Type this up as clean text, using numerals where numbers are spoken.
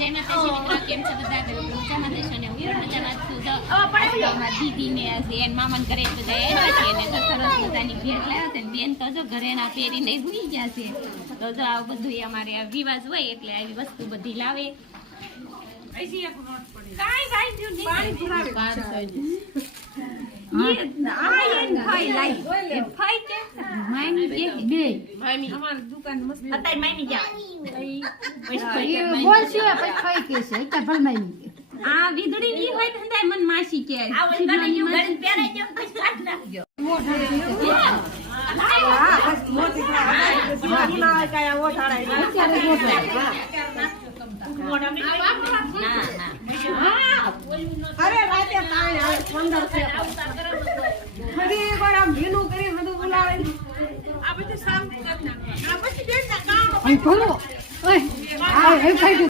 જય માતાજી મિત્રો, કેમ છો બધા? મજામાં દેશો ને હું પણ મજામાં છું. તો અમારા દીદીને એન મામાને ઘરે બધા આવ્યા છે ને તો સરસ મજાની ભેટ લાવ્યા છે. બેન તો જો ઘરેણા પહેરીને ભૂલી ગયા છે. તો જો આ બધું અમારે રિવાજ હોય એટલે આવી વસ્તુ બધી લાવે. આ વીજળી ની હોય તો મન માસી કે અરે રાતે પાણી આવે 15 છે ફરી એકવાર આમ ભીનું કરી બધું બોલાવે આ બધું શાંત કરી નાખો આ પછી બેન ના કામ